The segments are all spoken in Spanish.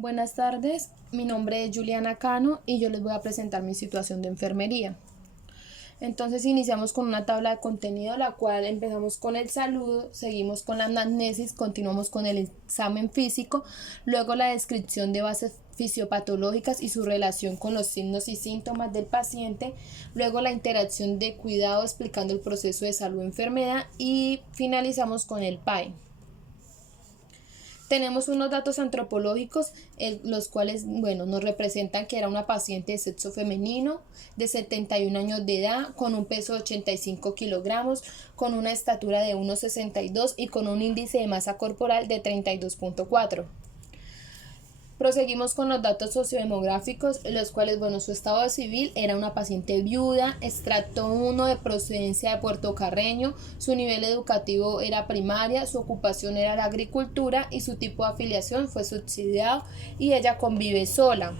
Buenas tardes, mi nombre es Juliana Cano y yo les voy a presentar mi situación de enfermería. Entonces iniciamos con una tabla de contenido, la cual empezamos con el saludo, seguimos con la anamnesis, continuamos con el examen físico, luego la descripción de bases fisiopatológicas y su relación con los signos y síntomas del paciente, luego la interacción de cuidado explicando el proceso de salud-enfermedad y finalizamos con el PAE. Tenemos unos datos antropológicos, los cuales, nos representan que era una paciente de sexo femenino, de 71 años de edad, con un peso de 85 kilogramos, con una estatura de 1,62 y con un índice de masa corporal de 32,4. Proseguimos con los datos sociodemográficos, los cuales, su estado civil era una paciente viuda, estrato 1 de procedencia de Puerto Carreño, su nivel educativo era primaria, su ocupación era la agricultura y su tipo de afiliación fue subsidiado y ella convive sola.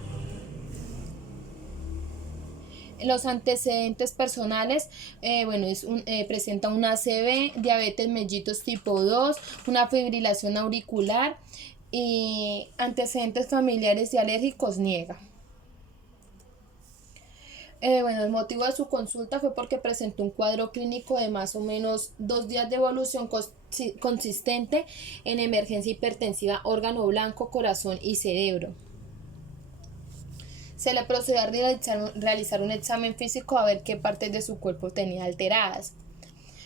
Los antecedentes personales, presenta una ACV, diabetes mellitus tipo 2, una fibrilación auricular y antecedentes familiares y alérgicos niega. El motivo de su consulta fue porque presentó un cuadro clínico de más o menos 2 días de evolución consistente en emergencia hipertensiva, órgano blanco, corazón y cerebro. Se le procedió a realizar un examen físico a ver qué partes de su cuerpo tenía alteradas.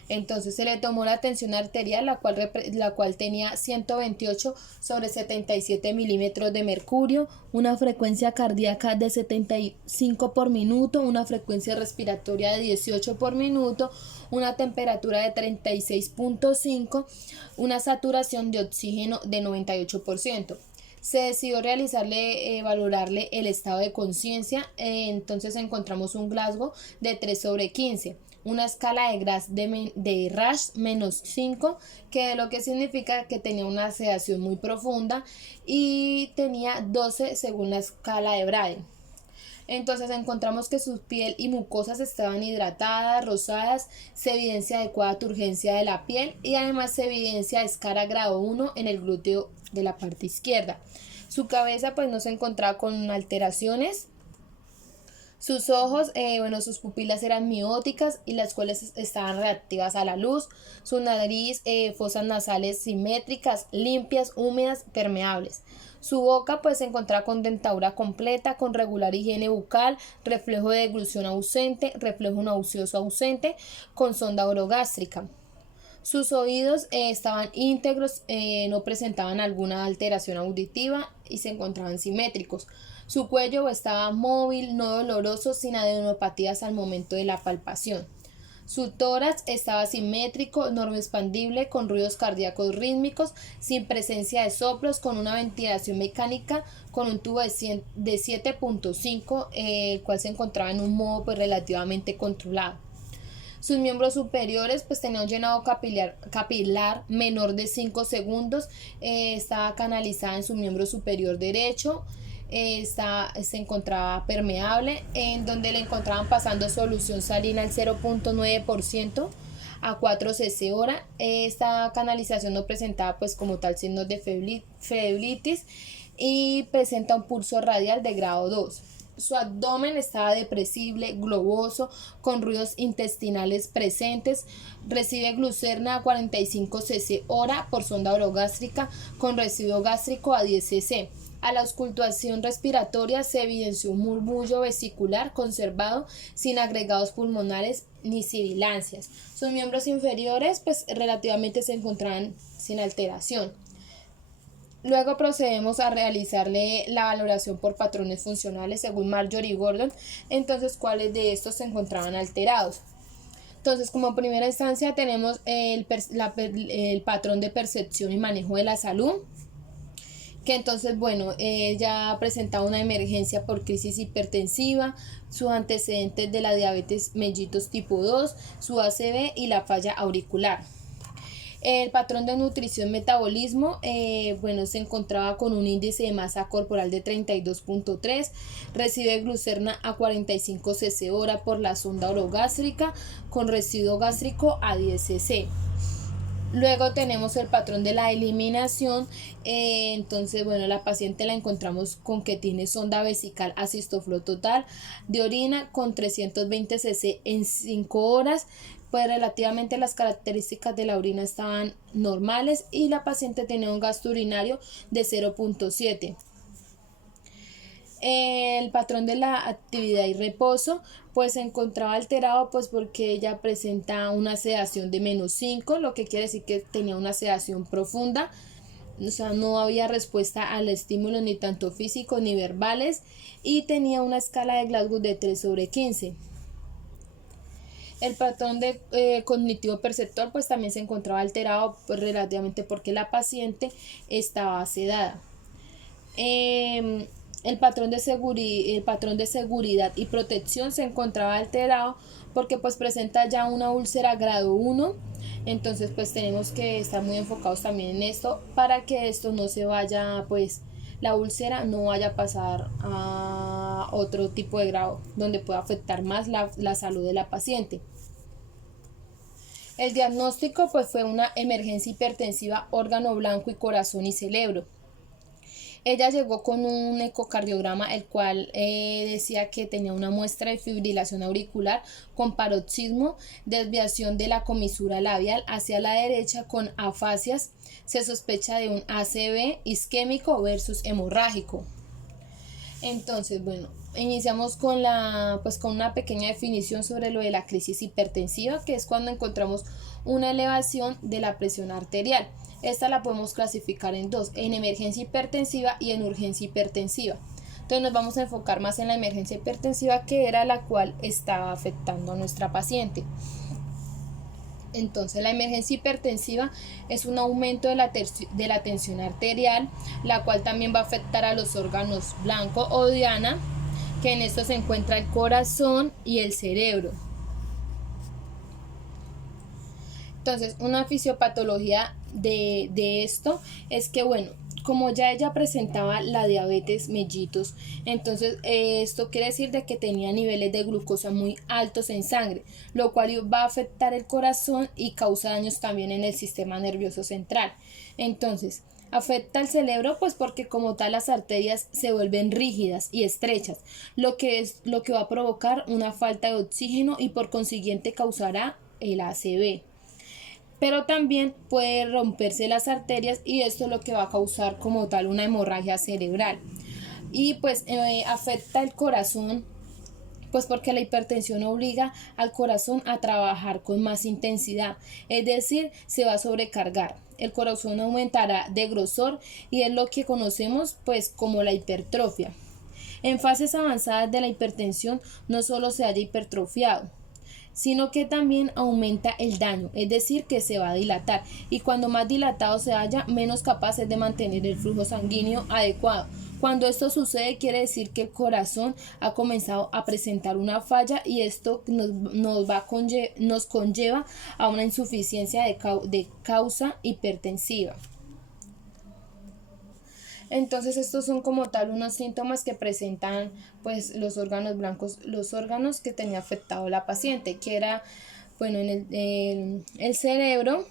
Entonces se le tomó la tensión arterial, la cual tenía 128/77 milímetros de mercurio, una frecuencia cardíaca de 75 por minuto, una frecuencia respiratoria de 18 por minuto, una temperatura de 36,5, una saturación de oxígeno de 98%. Se decidió valorarle el estado de conciencia, entonces encontramos un Glasgow de 3/15, una escala de Rasch -5, que lo que significa que tenía una sedación muy profunda y tenía 12 según la escala de Braille. Entonces encontramos que su piel y mucosas estaban hidratadas, rosadas, se evidencia adecuada turgencia de la piel y además se evidencia escara grado 1 en el glúteo de la parte izquierda. Su cabeza no se encontraba con alteraciones. Sus ojos, sus pupilas eran mióticas y las cuales estaban reactivas a la luz. Su nariz, fosas nasales simétricas, limpias, húmedas, permeables. Su boca se encontraba con dentadura completa, con regular higiene bucal, reflejo de deglución ausente, reflejo nauseoso ausente, con sonda orogástrica. Sus oídos estaban íntegros, no presentaban alguna alteración auditiva y se encontraban simétricos. Su cuello estaba móvil, no doloroso, sin adenopatías al momento de la palpación. Su tórax estaba simétrico, normoexpandible, con ruidos cardíacos rítmicos, sin presencia de soplos, con una ventilación mecánica, con un tubo de 7,5, el cual se encontraba en un modo relativamente controlado. Sus miembros superiores tenían un llenado capilar menor de 5 segundos, estaba canalizada en su miembro superior derecho, se encontraba permeable, en donde le encontraban pasando solución salina al 0,9% a 4 cc hora. Esta canalización no presentaba como tal signos de febritis y presenta un pulso radial de grado 2. Su abdomen estaba depresible, globoso, con ruidos intestinales presentes. Recibe glucerna a 45 cc hora por sonda orogástrica con residuo gástrico a 10 cc. A la auscultación respiratoria se evidenció un murmullo vesicular conservado sin agregados pulmonares ni sibilancias. Sus miembros inferiores relativamente se encontraban sin alteración. Luego procedemos a realizarle la valoración por patrones funcionales según Marjorie y Gordon. Entonces, ¿cuáles de estos se encontraban alterados? Entonces, como primera instancia tenemos el patrón de percepción y manejo de la salud, que entonces, ella presentaba una emergencia por crisis hipertensiva, sus antecedentes de la diabetes mellitus tipo 2, su ACV y la falla auricular. El patrón de nutrición metabolismo, se encontraba con un índice de masa corporal de 32,3, recibe glucerna a 45 cc hora por la sonda orogástrica con residuo gástrico a 10 cc. Luego tenemos el patrón de la eliminación. Entonces, bueno, la paciente la encontramos con que tiene sonda vesical asistoflo total de orina con 320 cc en 5 horas. Pues relativamente las características de la orina estaban normales y la paciente tenía un gasto urinario de 0.7. El patrón de la actividad y reposo pues se encontraba alterado pues porque ella presenta una sedación de -5, lo que quiere decir que tenía una sedación profunda, o sea, no había respuesta al estímulo ni tanto físico ni verbales, y tenía una escala de Glasgow de 3/15. El patrón de cognitivo perceptor pues también se encontraba alterado pues relativamente porque la paciente estaba sedada. El patrón de seguridad y protección se encontraba alterado porque pues presenta ya una úlcera grado 1. Entonces pues tenemos que estar muy enfocados también en esto para que esto no se vaya, pues la úlcera no vaya a pasar a otro tipo de grado donde pueda afectar más la salud de la paciente. El diagnóstico pues fue una emergencia hipertensiva, órgano blanco y corazón y cerebro. Ella llegó con un ecocardiograma, el cual decía que tenía una muestra de fibrilación auricular con paroxismo, desviación de la comisura labial hacia la derecha con afasias. Se sospecha de un ACV isquémico versus hemorrágico. Entonces, bueno, iniciamos con una pequeña definición sobre lo de la crisis hipertensiva, que es cuando encontramos una elevación de la presión arterial. Esta la podemos clasificar en dos, en emergencia hipertensiva y en urgencia hipertensiva. Entonces nos vamos a enfocar más en la emergencia hipertensiva, que era la cual estaba afectando a nuestra paciente. Entonces la emergencia hipertensiva es un aumento de la tensión arterial, la cual también va a afectar a los órganos blanco o diana, que en esto se encuentra el corazón y el cerebro. Entonces, una fisiopatología de esto es que, bueno, como ya ella presentaba la diabetes mellitus, entonces esto quiere decir de que tenía niveles de glucosa muy altos en sangre, lo cual va a afectar el corazón y causa daños también en el sistema nervioso central. Entonces, afecta al cerebro pues porque como tal las arterias se vuelven rígidas y estrechas, lo que va a provocar una falta de oxígeno y por consiguiente causará el ACV. Pero también puede romperse las arterias y esto es lo que va a causar como tal una hemorragia cerebral. Y pues afecta el corazón, pues porque la hipertensión obliga al corazón a trabajar con más intensidad, es decir, se va a sobrecargar. El corazón aumentará de grosor y es lo que conocemos pues como la hipertrofia. En fases avanzadas de la hipertensión no solo se halla hipertrofiado, sino que también aumenta el daño, es decir, que se va a dilatar, y cuando más dilatado se halla, menos capaz es de mantener el flujo sanguíneo adecuado. Cuando esto sucede, quiere decir que el corazón ha comenzado a presentar una falla y esto nos conlleva a una insuficiencia de causa hipertensiva. Entonces estos son como tal unos síntomas que presentan pues los órganos blancos, los órganos que tenía afectado la paciente, que era bueno en el cerebro,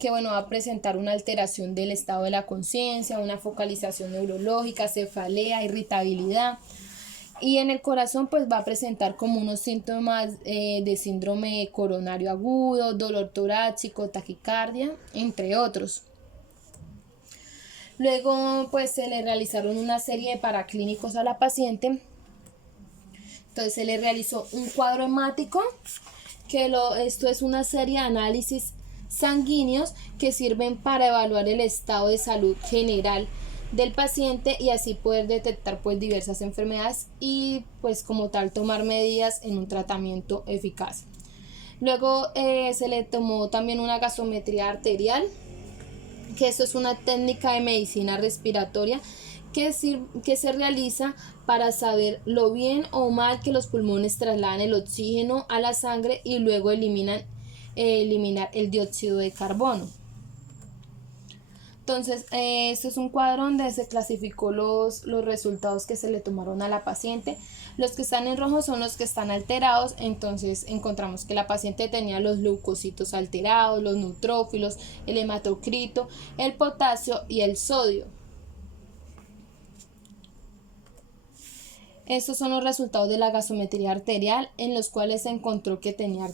que bueno va a presentar una alteración del estado de la conciencia, una focalización neurológica, cefalea, irritabilidad. Y en el corazón pues va a presentar como unos síntomas de síndrome coronario agudo, dolor torácico, taquicardia, entre otros. Luego pues se le realizaron una serie de paraclínicos a la paciente. Entonces se le realizó un cuadro hemático, que esto es una serie de análisis sanguíneos que sirven para evaluar el estado de salud general del paciente y así poder detectar pues diversas enfermedades y pues como tal tomar medidas en un tratamiento eficaz. Luego se le tomó también una gasometría arterial, que esto es una técnica de medicina respiratoria que se realiza para saber lo bien o mal que los pulmones trasladan el oxígeno a la sangre y luego eliminar el dióxido de carbono. Entonces, este es un cuadro donde se clasificó los resultados que se le tomaron a la paciente. Los que están en rojo son los que están alterados. Entonces encontramos que la paciente tenía los leucocitos alterados, los neutrófilos, el hematocrito, el potasio y el sodio. Estos son los resultados de la gasometría arterial, en los cuales se encontró que tenía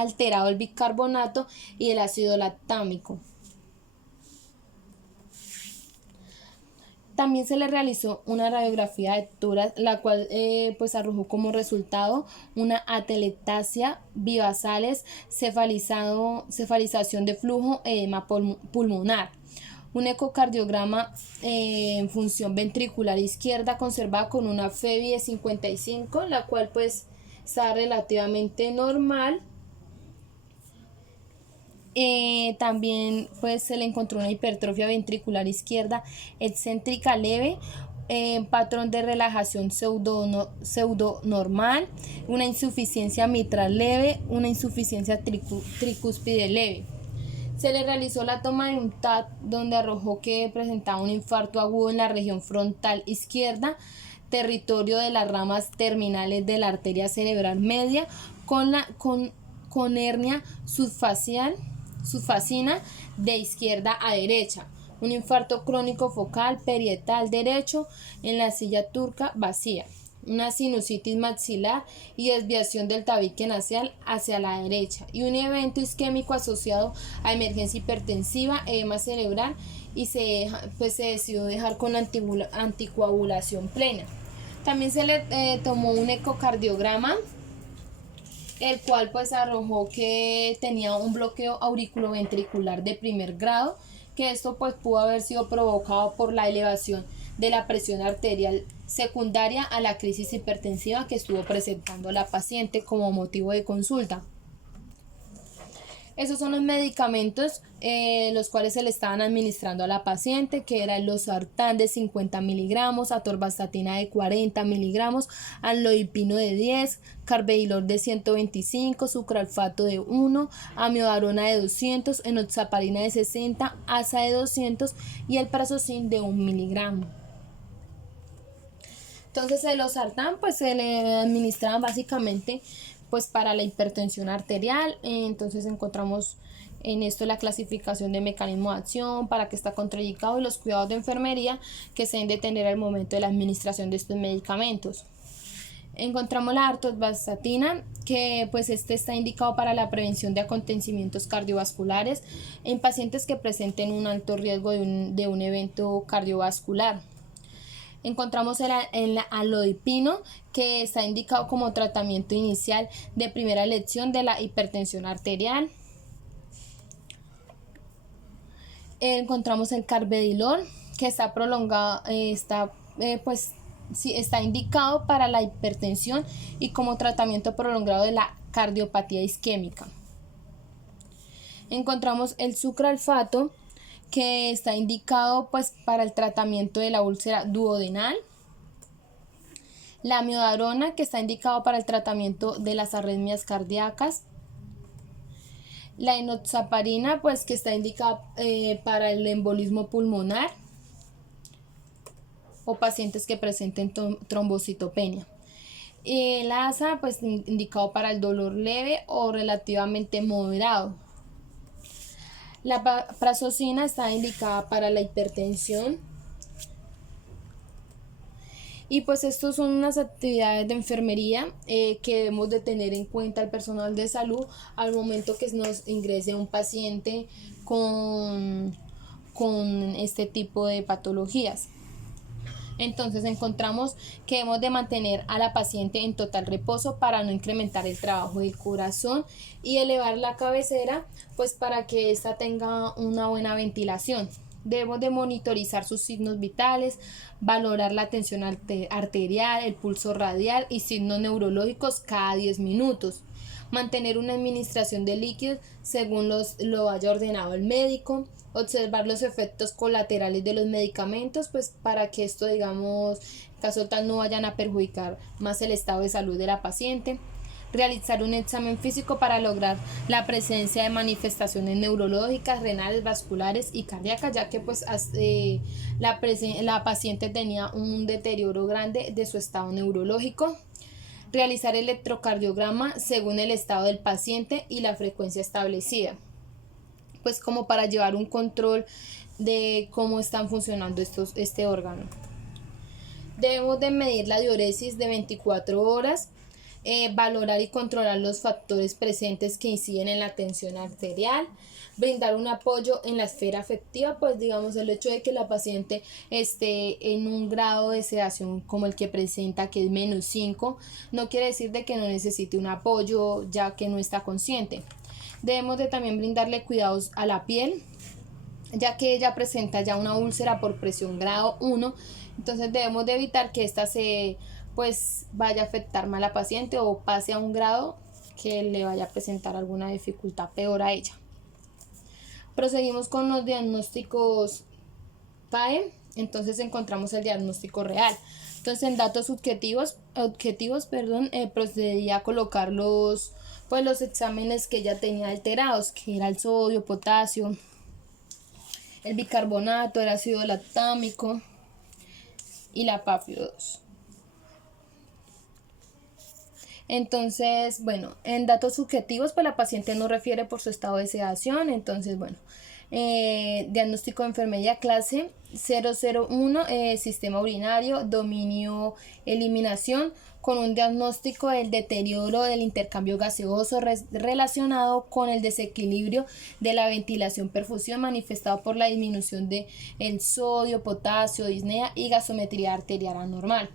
alterado el bicarbonato y el ácido lactámico. También se le realizó una radiografía de tórax, la cual pues arrojó como resultado una atelectasia, bivasales, cefalización de flujo, edema pulmonar. Un ecocardiograma en función ventricular izquierda conservada con una FEBI de 55, la cual pues está relativamente normal. También pues se le encontró una hipertrofia ventricular izquierda excéntrica leve, patrón de relajación pseudo normal, una insuficiencia mitral leve, una insuficiencia tricúspide leve. Se le realizó la toma de un TAC donde arrojó que presentaba un infarto agudo en la región frontal izquierda, territorio de las ramas terminales de la arteria cerebral media, con hernia subfacina de izquierda a derecha, un infarto crónico focal parietal derecho en la silla turca vacía, una sinusitis maxilar y desviación del tabique nasal hacia la derecha y un evento isquémico asociado a emergencia hipertensiva, edema cerebral, y se decidió dejar con anticoagulación plena. También se le tomó un ecocardiograma, el cual pues arrojó que tenía un bloqueo auriculoventricular de primer grado, que esto pues pudo haber sido provocado por la elevación de la presión arterial secundaria a la crisis hipertensiva que estuvo presentando la paciente como motivo de consulta. Esos son los medicamentos los cuales se le estaban administrando a la paciente, que era el losartán de 50 miligramos, atorvastatina de 40 miligramos, amlodipino de 10, carvedilol de 125, sucralfato de 1, amiodarona de 200, enoxaparina de 60, asa de 200 y el prazosin de 1 miligramo. Entonces el losartán pues se le administraban básicamente pues para la hipertensión arterial. Entonces encontramos en esto la clasificación de mecanismo de acción, para qué está contraindicado y los cuidados de enfermería que se deben de tener al momento de la administración de estos medicamentos. Encontramos la atorvastatina, que pues está indicado para la prevención de acontecimientos cardiovasculares en pacientes que presenten un alto riesgo de un evento cardiovascular. Encontramos el amlodipino, que está indicado como tratamiento inicial de primera elección de la hipertensión arterial. Encontramos el carvedilol, que está prolongado, está indicado para la hipertensión y como tratamiento prolongado de la cardiopatía isquémica. Encontramos el sucralfato, que está indicado pues para el tratamiento de la úlcera duodenal. La amiodarona, que está indicado para el tratamiento de las arritmias cardíacas. La enoxaparina, pues que está indicada para el embolismo pulmonar o pacientes que presenten trombocitopenia. La asa, pues indicado para el dolor leve o relativamente moderado. La prazosin está indicada para la hipertensión. Y pues estos son unas actividades de enfermería que debemos de tener en cuenta el personal de salud al momento que nos ingrese un paciente con este tipo de patologías. Entonces encontramos que debemos de mantener a la paciente en total reposo para no incrementar el trabajo del corazón y elevar la cabecera pues para que ésta tenga una buena ventilación. Debemos de monitorizar sus signos vitales, valorar la tensión arterial, el pulso radial y signos neurológicos cada 10 minutos. Mantener una administración de líquidos según lo haya ordenado el médico. Observar los efectos colaterales de los medicamentos, pues para que esto, digamos, en caso tal, no vayan a perjudicar más el estado de salud de la paciente. realizar un examen físico para lograr la presencia de manifestaciones neurológicas, renales, vasculares y cardíacas, ya que pues la paciente tenía un deterioro grande de su estado neurológico. Realizar electrocardiograma según el estado del paciente y la frecuencia establecida, pues como para llevar un control de cómo están funcionando este órgano. Debemos de medir la diuresis de 24 horas, valorar y controlar los factores presentes que inciden en la tensión arterial, brindar un apoyo en la esfera afectiva, pues digamos el hecho de que la paciente esté en un grado de sedación como el que presenta, que es -5, no quiere decir de que no necesite un apoyo ya que no está consciente. Debemos de también brindarle cuidados a la piel, ya que ella presenta ya una úlcera por presión grado 1, entonces debemos de evitar que esta pues vaya a afectar más a la paciente o pase a un grado que le vaya a presentar alguna dificultad peor a ella. Proseguimos con los diagnósticos PAE, entonces encontramos el diagnóstico real. Entonces en datos objetivos, procedí a colocar los exámenes que ella tenía alterados, que era el sodio, potasio, el bicarbonato, el ácido lactámico y la PAFio2. Entonces, bueno, en datos subjetivos, pues la paciente no refiere por su estado de sedación. Entonces, bueno, diagnóstico de enfermería clase 001, sistema urinario, dominio, eliminación, con un diagnóstico del deterioro del intercambio gaseoso relacionado con el desequilibrio de la ventilación-perfusión manifestado por la disminución de el sodio, potasio, disnea y gasometría arterial anormal.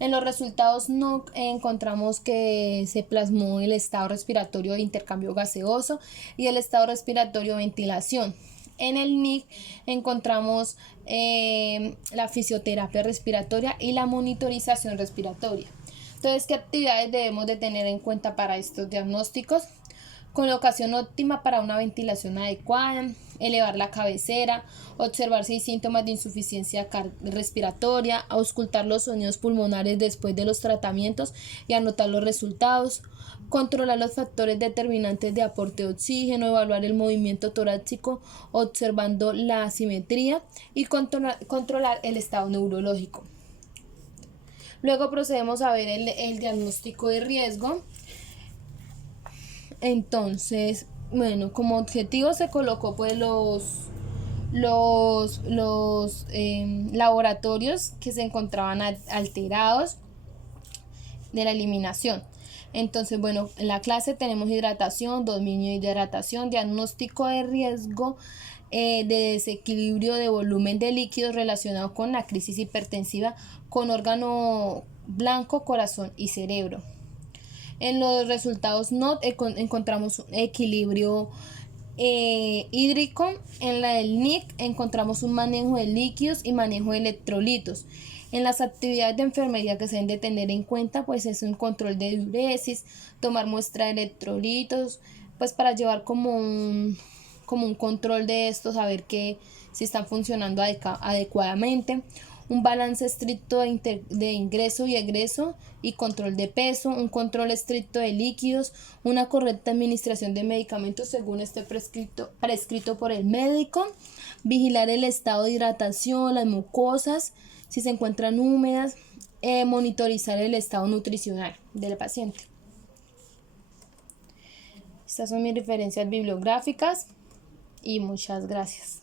En los resultados no encontramos que se plasmó el estado respiratorio de intercambio gaseoso y el estado respiratorio de ventilación. En el NIC encontramos la fisioterapia respiratoria y la monitorización respiratoria. Entonces, ¿qué actividades debemos de tener en cuenta para estos diagnósticos? Colocación óptima para una ventilación adecuada, elevar la cabecera, observar si hay síntomas de insuficiencia respiratoria, auscultar los sonidos pulmonares después de los tratamientos y anotar los resultados, controlar los factores determinantes de aporte de oxígeno, evaluar el movimiento torácico observando la asimetría y controlar el estado neurológico. Luego procedemos a ver el diagnóstico de riesgo. Entonces, bueno, como objetivo se colocó pues los laboratorios que se encontraban alterados de la eliminación. Entonces, bueno, en la clase tenemos hidratación, dominio de hidratación, diagnóstico de riesgo de desequilibrio de volumen de líquidos relacionado con la crisis hipertensiva con órgano blanco, corazón y cerebro. En los resultados encontramos un equilibrio hídrico. En la del NIC encontramos un manejo de líquidos y manejo de electrolitos. En las actividades de enfermería que se deben de tener en cuenta, pues es un control de diuresis, tomar muestra de electrolitos, pues para llevar como un control de estos, saber que si están funcionando adecuadamente, un balance estricto de ingreso y egreso y control de peso, un control estricto de líquidos, una correcta administración de medicamentos según esté prescrito por el médico, vigilar el estado de hidratación, las mucosas, si se encuentran húmedas, monitorizar el estado nutricional del paciente. Estas son mis referencias bibliográficas y muchas gracias.